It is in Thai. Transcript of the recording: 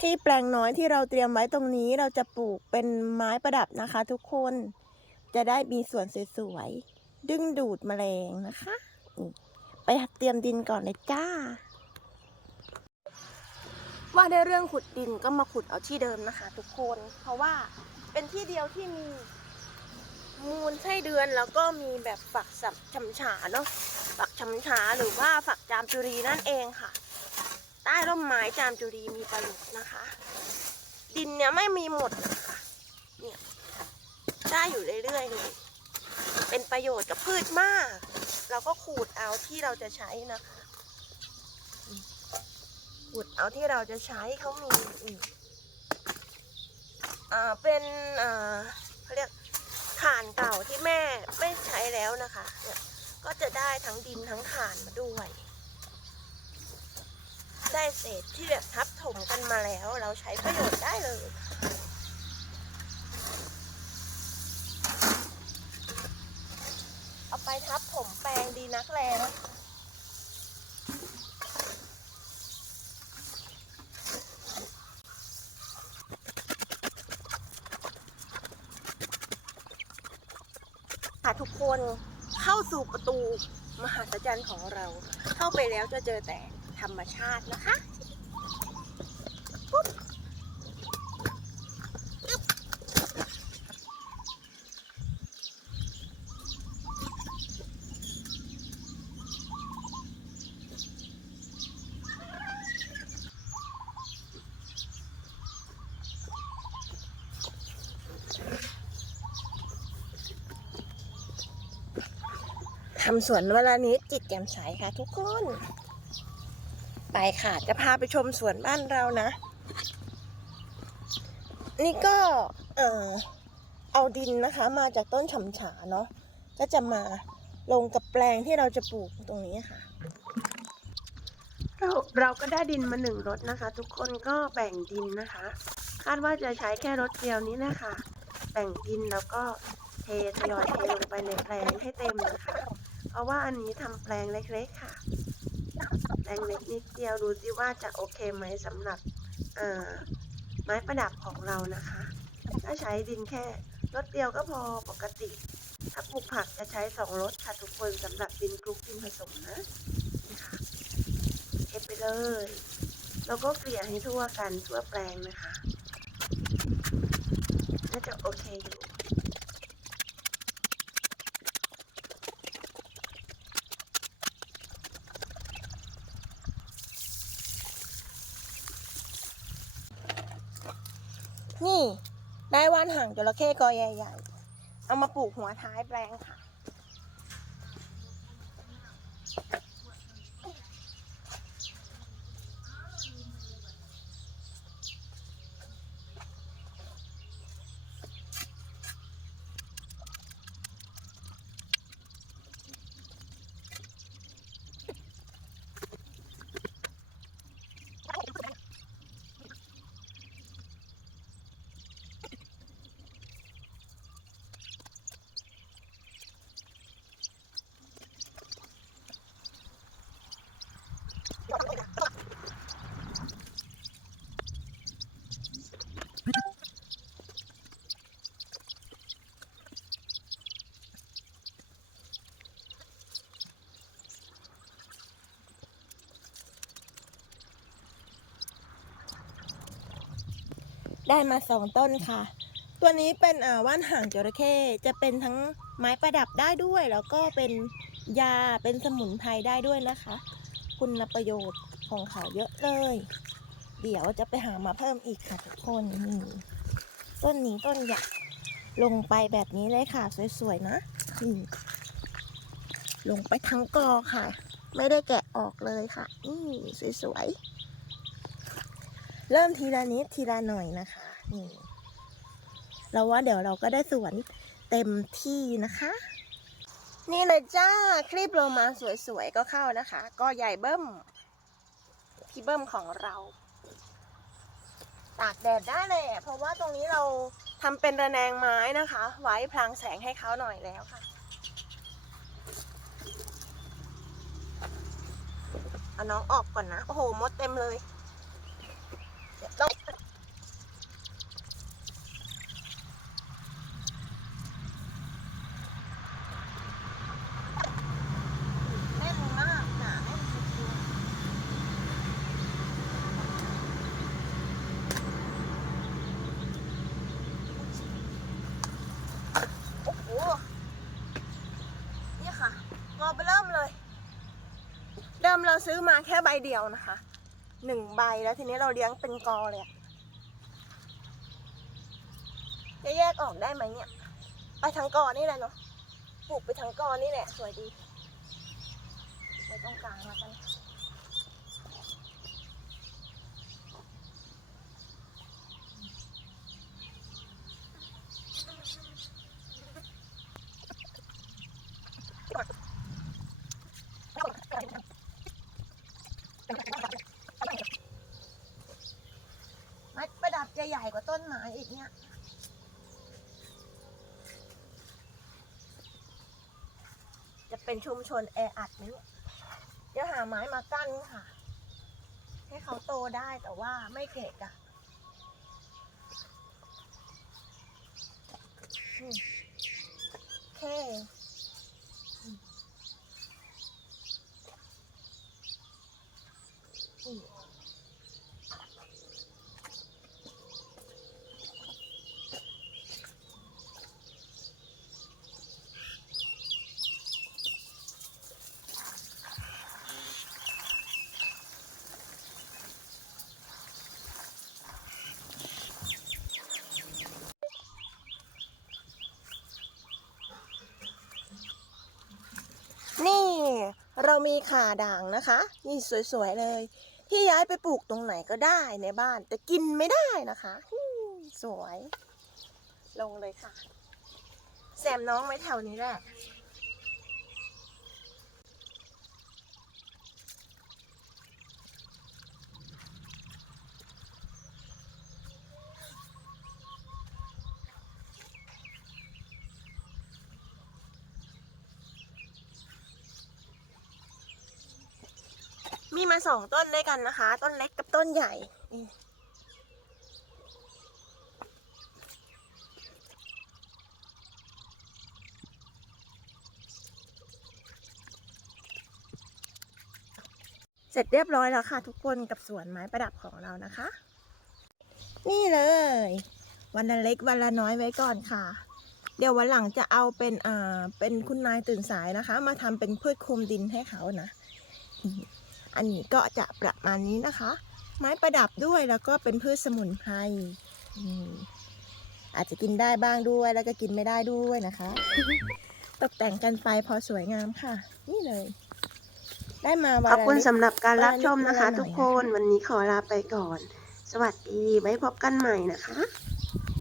ที่แปลงน้อยที่เราเตรียมไว้ตรงนี้เราจะปลูกเป็นไม้ประดับนะคะทุกคน จะได้มีสวนสวยๆ ดึงดูดแมลงนะคะ ไปเตรียมดินก่อนเลยจ้า ว่าในเรื่องขุดดินก็มาขุดเอาที่เดิมนะคะ ทุกคน เพราะว่าเป็นที่เดียวที่มีมูลไส้เดือนแล้วก็มีแบบฝักสับชำฉาเนาะฝักชำฉาหรือว่าฝักจามจุรีนั่นเองค่ะ ต้ร่มไม้จามจุรีมีปลาหลุกนะคะ ดินเนี่ยไม่มีหมดนะคะเนี่ยได้อยู่เรื่อยๆเลยเป็นประโยชน์กับพืชมาก เราก็ขูดเอาที่เราจะใช้นะคะขูดเอาที่เราจะใช้เขามีอ่าเป็นอ่าเขาเรียกถ่านเก่าที่แม่ไม่ใช้แล้วนะคะเนี่ยก็จะได้ทั้งดินทั้งถ่านมาด้วย ได้เศษที่แบบทับถมกันมาแล้ว เราใช้ประโยชน์ได้เลยเอาไปทับถมแปลงดีนักแลนะค่ะทุกคนเข้าสู่ประตูมหัศจรรย์ของเรา เข้าไปแล้วจะเจอแต่ ธรรมชาตินะคะทำสวนเวลานี้จิตแจ่มใสค่ะทุกคน ไปค่ะ จะพาไปชมสวนบ้านเรานะ นี่ก็ เออเอาดินนะคะ มาจากต้นฉ่ำฉาเนาะก็จะมาลงกับแปลงที่เราจะปลูกตรงนี้ค่ะ เราเราก็ได้ดินมาหนึ่งรถนะคะ ทุกคนก็แบ่งดินนะคะ คาดว่าจะใช้แค่รถเดียวนี้นะคะ แบ่งดินแล้วก็เททยอยเทลงไปในแปลงให้เต็มนะคะ เพราะว่าอันนี้ทำแปลงเล็กๆค่ะ แปลงเล็กนิดเดียวดูสิว่าจะโอเคไหมสำหรับไม้ประดับของเรานะคะ ถ้าใช้ดินแค่รถเดียวก็พอปกติ ถ้าปลูกผักจะใช้สองรถค่ะทุกคนสำหรับดินคลุกดินผสมนะนี่ค่ะเทไปเลย แล้วก็เกลี่ยให้ทั่วกันทั่วแปลงนะคะ น่าจะโอเคอยู่ นี่ได้ว่านหางจระเข้กอใหญ่ๆ เอามาปลูกหัวท้ายแปลงค่ะ ได้มาสองต้นค่ะ ตัวนี้เป็นอ่าว่านหางจระเข้จะเป็นทั้งไม้ประดับได้ด้วย แล้วก็เป็นยาเป็นสมุนไพรได้ด้วยนะคะ คุณประโยชน์ของเขาเยอะเลย เดี๋ยวจะไปหามาเพิ่มอีกค่ะทุกคนนี่ต้นนี้ต้นใหญ่ลงไปแบบนี้เลยค่ะ สวยๆนะนี่ลงไปทั้งกอค่ะ ไม่ได้แกะออกเลยค่ะนี่สวยๆ เริ่มทีละนิดทีละหน่อยนะคะนี่เราว่าเดี๋ยวเราก็ได้สวนเต็มที่นะคะ นี่เลยจ้าคลิปโลมาสวยๆก็เข้านะคะ ก็ใหญ่เบิ้มพี่เบิ้มของเราตากแดดได้เลยเพราะว่าตรงนี้เราทำเป็นระแนงไม้นะคะ ไว้พลางแสงให้เขาหน่อยแล้วค่ะเอาน้องออกก่อนนะ โอ้โห มดเต็มเลย เดี๋ยวต้อง แค่ใบเดียวนะคะหนึ่งใบแล้วทีนี้เราเลี้ยงเป็นกอเลยจะแยกออกได้ไหมเนี่ย ไปทั้งกอนี่แหละเนาะปลูกไปทั้งกอนี่แหละ สวยดีไว้ตรงกลางแล้วกัน ไม้ประดับ จะใหญ่กว่าต้นไม้อีกเนี่ย จะเป็นชุมชนแออัดเนี่ยเดี๋ยวหาไม้มากั้นค่ะ ให้เขาโตได้แต่ว่าไม่เกะกะโอเคอืมอืม นี่ เรามีขาด่างนะคะ นี่สวยๆเลย ที่ย้ายไปปลูกตรงไหนก็ได้ในบ้าน แต่กินไม่ได้นะคะสวย ลงเลยค่ะ แซมน้องไว้แถวนี้แหละ มีมาสองต้นด้วยกันนะคะ ต้นเล็กกับต้นใหญ่เสร็จเรียบร้อยแล้วค่ะ ทุกคนกับสวนไม้ประดับของเรานะคะ นี่เลย วันละเล็กวันละน้อยไว้ก่อนค่ะ เดี๋ยววันหลังจะเอาเป็นอ่าเป็นคุณนายตื่นสายนะคะ มาทำเป็นพืชคลุมดินให้เขานะ อืมอันนี้ก็จะประมาณนี้นะคะ ไม้ประดับด้วยแล้วก็เป็นพืชสมุนไพรอืมอาจจะกินได้บ้างด้วยแล้วก็กินไม่ได้ด้วยนะคะ ตกแต่งกันไปพอสวยงามค่ะ นี่เลย ได้มาวันขอบคุณละนิดสำหรับการรับชมนะคะวันละนิดทุกคนวันนี้ขอลาไปก่อน สวัสดีไว้พบกันใหม่นะคะค